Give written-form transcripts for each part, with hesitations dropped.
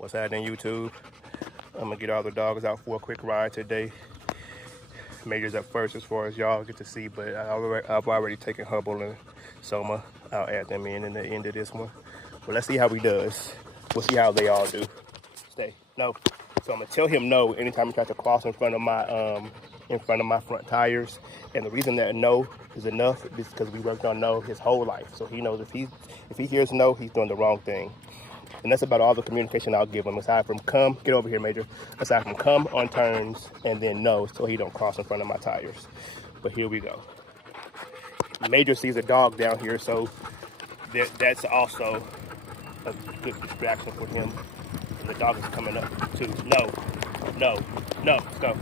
What's happening, YouTube? I'm gonna get all the dogs out for a quick ride today. Major's up first as far as y'all get to see, but I've already taken Hubble and Soma. I'll add them in the end of this one. But let's see how he does. We'll see how they all do. Stay. No. So I'm gonna tell him no anytime he tries to cross in front of my front tires. And the reason that no is enough is because we worked on no his whole life. So he knows if he hears no, he's doing the wrong thing. And that's about all the communication I'll give him, aside from come, get over here, Major, aside from come on turns and then no, so he don't cross in front of my tires. But here we go. Major sees a dog down here, so that's also a good distraction for him. And the dog is coming up too. No, no, no, let's go.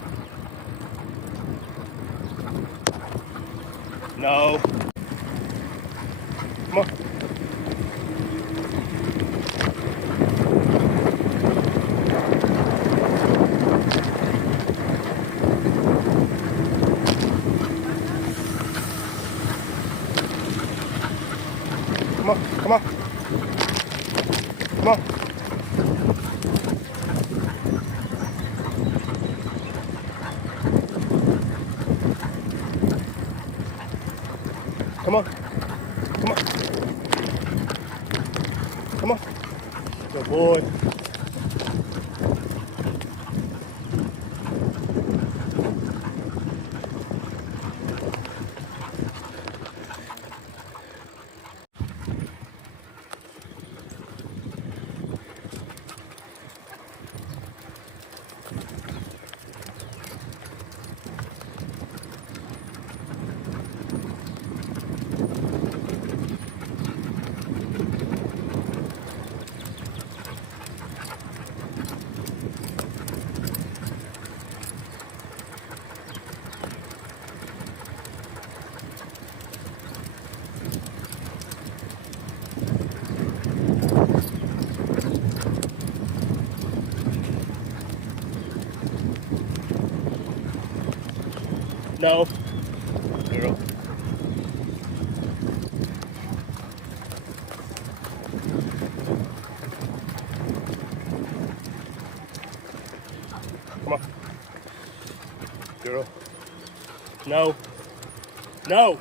No. Come on. Come on, come on. Come on. Come on. Come on. Come on. Good boy. No. Girl. Come on. Girl. No. No.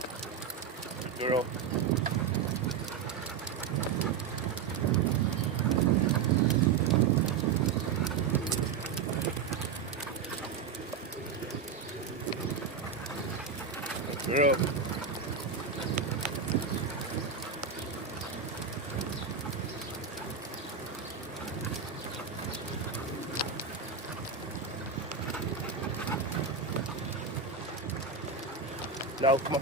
Girl. Girl. No, come on.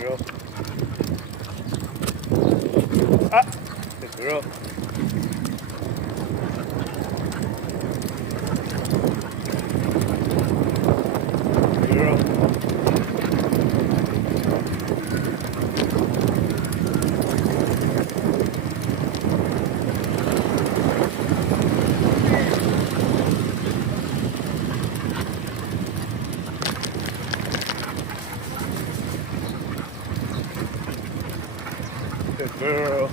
Girl. Ah, good girl. Girl. Good girl.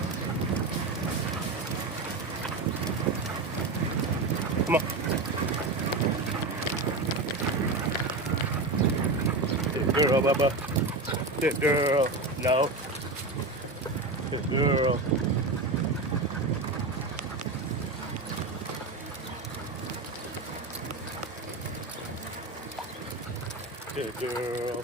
Come on. Good girl, Bubba. Good girl. No. Good girl. Good girl.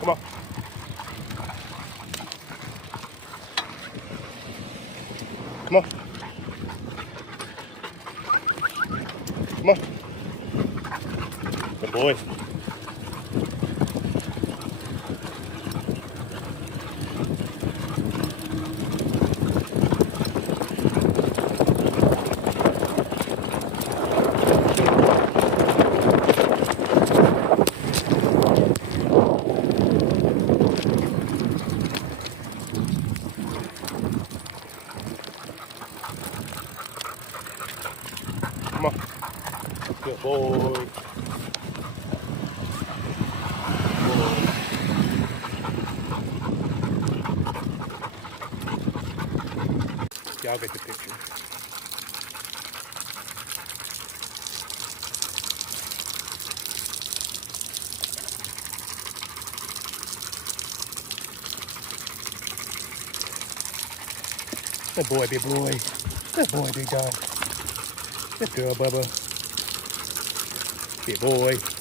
Come on. Come on. Come on. Good boy. Good boy. Y'all get the picture. Good boy, big boy. Good boy, big dog. Good girl, Bubba. Big boy.